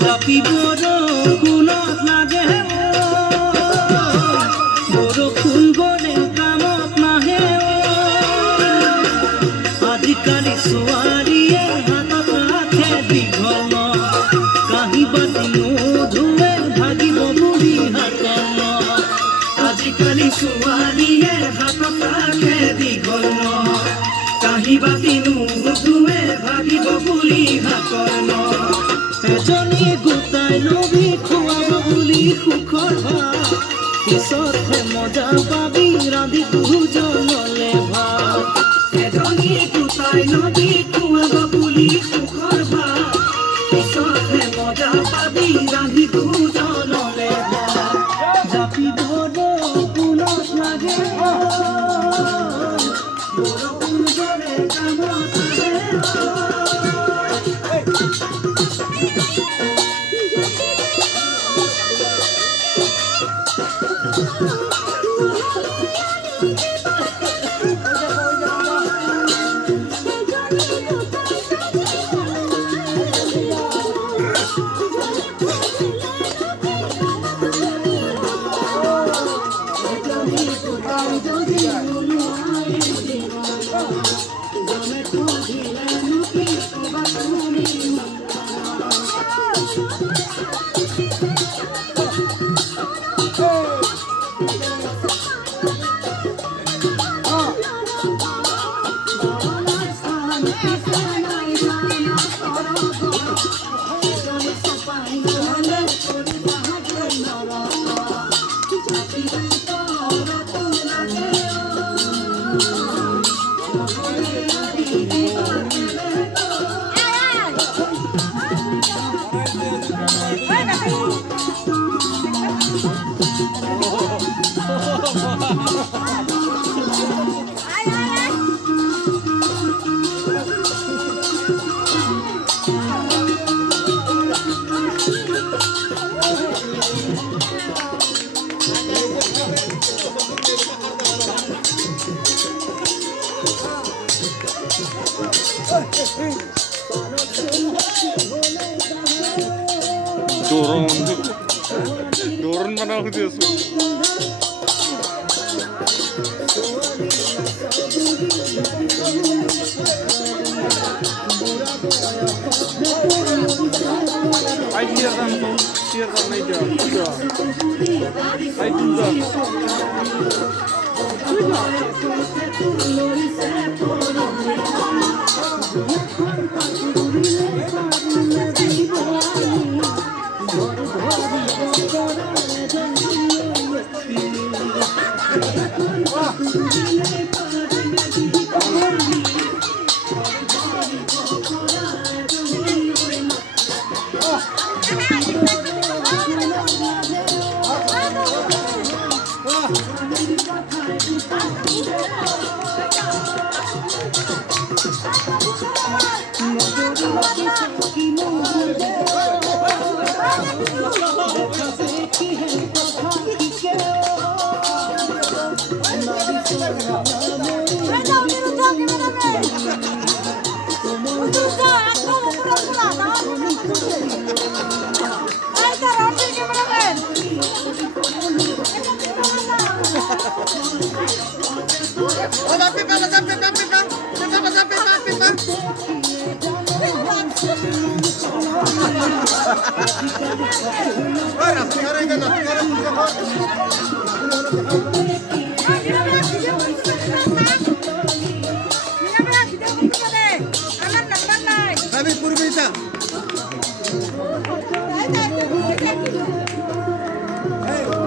জাপি বৰষুণত লাগে বৰষুণ গলে কামত নাহে আজিকালি ছোৱালীয়ে হাতত ৰাখে দীঘল কাঁহী বাতি নোধোৱে ভাগিব বুলি হাতত আজিকালি ছোৱালীয়ে হাতত ৰাখে দীঘল কাঁহী বাতি নোধোৱে ভাগিব বুলি হাতত এজনী গোটাই লবি খুৱাব বুলি সুখৰ ভাত পিছতহে মজা পাবি ৰান্ধি দুজনলে ভাত এজনী গোটাই লবি খুৱাব বুলি সুখৰ ভাত পিছতহে মজা পাবি ৰান্ধি দুজনলে ভাত জাপি বৰষুণত লাগে বৰষুণ গলে কামত Dorong mana aku dia su. Ay tierra naik dia. Ay tunda. Hey!